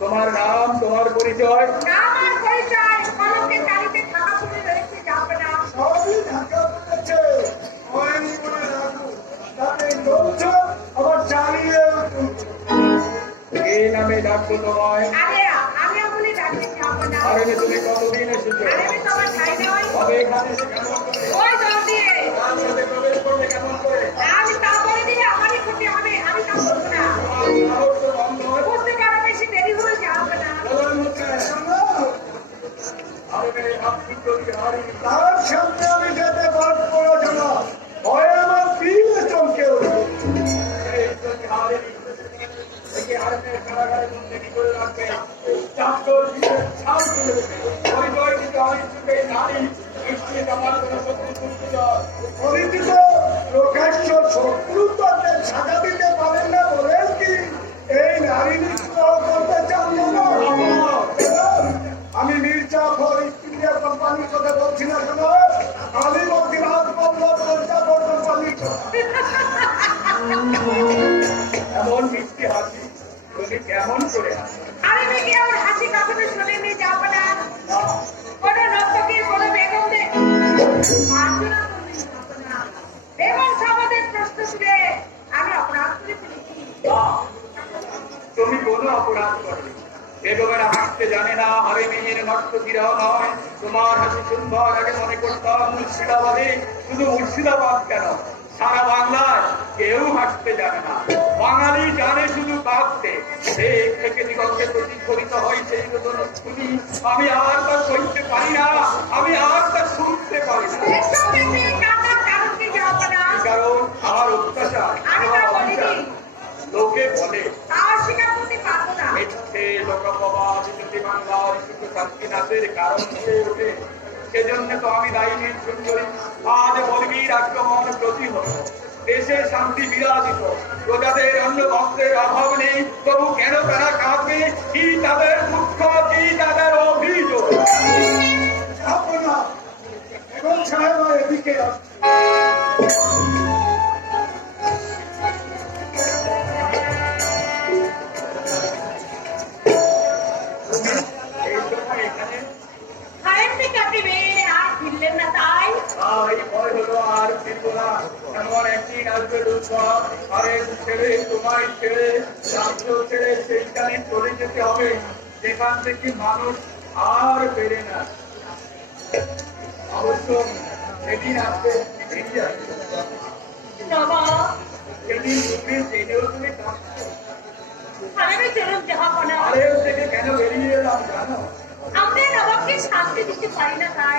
তোমার নাম তোমার পরিচয়। ডাকবো তোমায় আরে আমি আরে তুমি কতদিন এসেছ? আরে তবে এখানে এসে কেমন করে? ওই দর দিয়ে তার সাথে প্রবেশ করলে কেমন করে? আমি তারপরে দিলে আমারই ক্ষতি হবে আমি তা করব না। তো বুঝতে পারো বেশি দেরি হয়ে যাবে না। এই আপনি যদি হারি তার সামনে কেমন করে আরে মেয়ে আমার হাসি কখনো শুনে নিয়ে যাব না কোনো নর্তকীর কোনো বেগমদের এবং সমাজের প্রশ্ন তুলে, আমি অপরাধ করে ফেলেছি তুমি কোনো অপরাধ করবে বেগমেরা হাসতে জানে না, আরে মেয়ের নর্তকীরাও নয়। তোমার হাসি সুন্দর, আগে মনে করতাম মুর্শিদাবাদে। শুধু মুর্শিদাবাদ কেন? সারা বাংলায় কেউ হাসতে জানে না। বাঙালি জানে শুধু কাঁদতে সে থেকে দিগন্তে প্রতিফলিত হয় সেই নতুন শুনি আমি আর তা সইতে পারি না আমি আর তা শুনতে পারি না। কারণ আমার অত্যাচার আমি তা বলিনি। লোকে বলে মিথ্যে লোকপ্রবাদ বাংলার শুধু শান্তিনাথের কারণ হয়ে ওঠে। সেজন্য তো আমি দায়ী সুন্দরী আজ বলবির আক্রমণ প্রতিহ দেশে শান্তি বিরাজিত। প্রজাদের অন্য ভক্তের অভাব নেই। তবু কেন তারা কাঁদবে? কি তাদের দুঃখ, কি তাদের অভিযোগ? এখন সাহেব এদিকে আসছে ছেড়ে তোমায় ছেড়ে রাজ্য ছেড়ে সেইখানে চলে যেতে হবে। যেখান থেকে মানুষ আর বেড়ে না। অবশ্য সেদিন আসবে বেরিয়ে আসবে বাবা। সেদিন তুমি জেনেও তুমি কাঁদছো। হারের চলুন যাব না আরে থেকে কেন বেরিয়ে এলাম জানো? আমরা নবাবকে শান্তি দিতে পারি না তাই।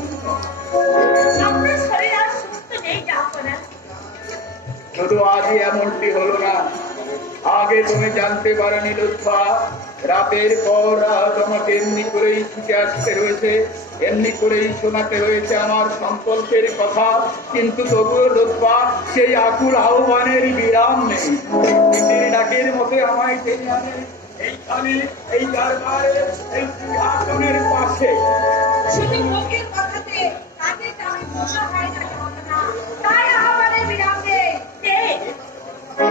শুধু আজই এমনটি হলো না। আগে তুমি জানতে পারোনি লুৎফা, রাতের পর তোমাকে এমনি করেই ছুটে আসতে হয়েছে, এমনি করেই শোনাতে হয়েছে আমার সংকল্পের কথা। কিন্তু তবুও লুৎফা, সেই আকুল আহ্বানের বিরাম নেই। ডাকের মতে আমায় টেনে আনে এইখানে এই দরবারে, এই সিংহাসনের পাশে। শুধু লোকের কথাতে তাকে আমি হয় না তাই আহ্বানের বিরাম নেই কে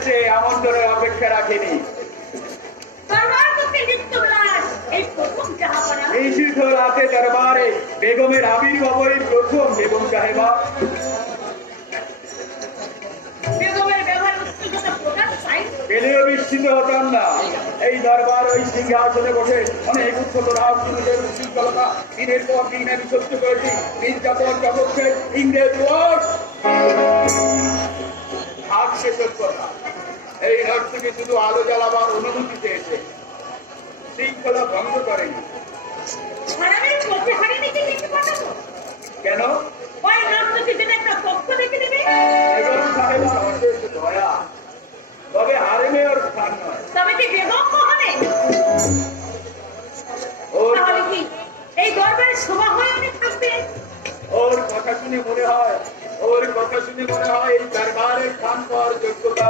এসেছে আমন্ত্রণের অপেক্ষা রাখেনি। প্রথম নিষিদ্ধ রাতে দরবারে বেগমের আবির্ভাবই প্রথম বেগম সাহেবা। পেলেও হতাম না। এই দরবার ওই সিংহাসনে বসে অনেক উচ্চত রাজনীতিদের উশৃঙ্খলতা দিনের পর দিন আমি সহ্য করেছি। নির্যাতন জগৎকে ইংরেজ সে এই নর্তকে শুধু আলো জ্বালাবার অনুমতি চেয়েছে। শৃঙ্খলা ভঙ্গ করেনি। কেন? ওই নর্তকীদের একটা পক্ষ দেখে নেবে? বেগম সাহেবার অশেষ দয়া। তবে হারেমে ওর স্থান নয়। তবে কি বেগম মহানে তাহলে কি এই দরবারে শোভা হয়ে উনি থাকবে ওর কথা শুনে মনে হয় ওর কথা শুনে মনে হয় এই দরবারে স্থান পাওয়ার যোগ্যতা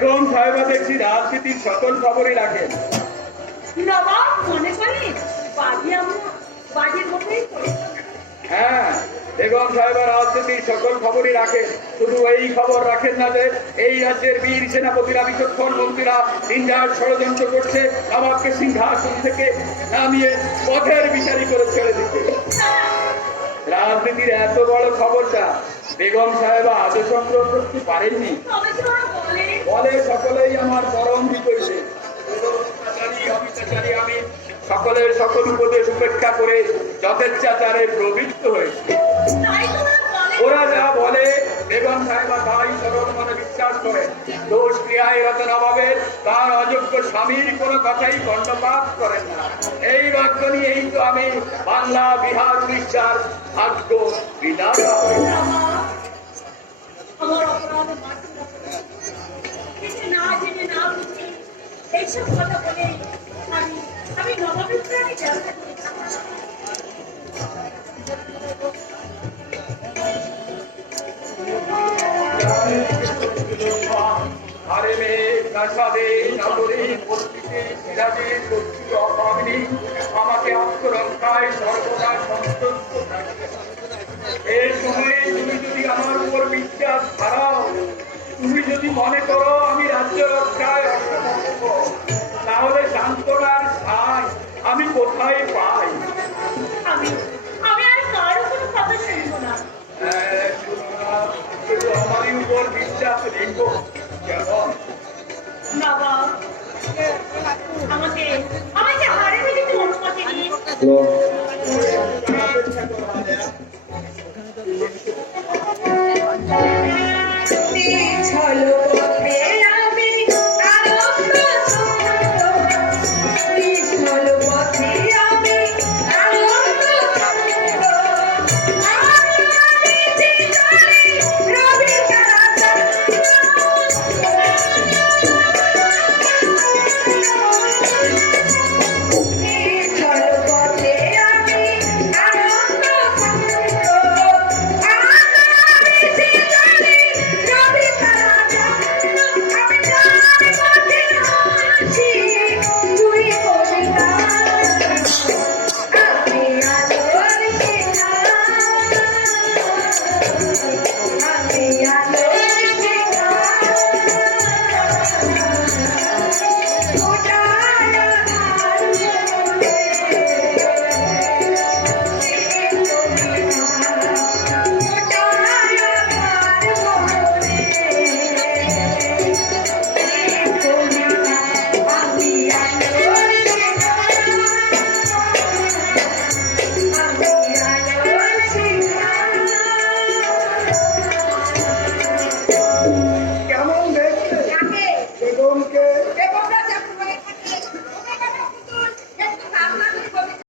বেগম সাহেবা দেখছি রাজনীতির সকল খবরই রাখেন নবাব মনে করে? বাজি আমরা বাজির মতোই হ্যাঁ বেগম সাহেবা রাজনীতির সকল খবরই রাখেন শুধু এই খবর রাখেন না যে এই রাজ্যের বীর সেনাপতিরা বিচক্ষণ মন্ত্রীরা ইন্ডিয়ার ষড়যন্ত্র করছে নবাবকে সিংহাসন থেকে নামিয়ে পথের বিচারী করে ছেড়ে দিতে রাজনীতির এত বড় খবরটা বেগম সাহেবা আদৌ সংগ্রহ করতে পারেননি বলে সকলেই আমার পরম আমি সকলের সকল উপদেশ উপেক্ষা করে যথেচ্ছাচারে প্রবৃত্ত হয়েছি। ওরা যা বলে, বেগম সাহেবা তাই সরল মনে বিশ্বাস করে। দোষ ক্রিয়ায় রত নবাবের তার অযোগ্য স্বামীর কোনো কথাই কণ্ঠপাত করেন না। এই বাক্য নিয়েই তো আমি বাংলা, বিহার, উড়িষ্যার ভাগ্য বিধাতা এইসব কথা আমি আমি আমাকে আত্মরক্ষায় সর্বদা এই সময়ে তুমি যদি আমার উপর বিশ্বাস হারাও, তুমি যদি মনে করো আমি রাজ্য রক্ষায় তাহলে সান্ত্বনার সাই আমি কোথায় পাই আমি আমি আর কারও কোনো কথা শুনব না হ্যাঁ, আমারই উপর বিশ্বাস রেখো কেমন নবাব আমাকে আমাকে হারে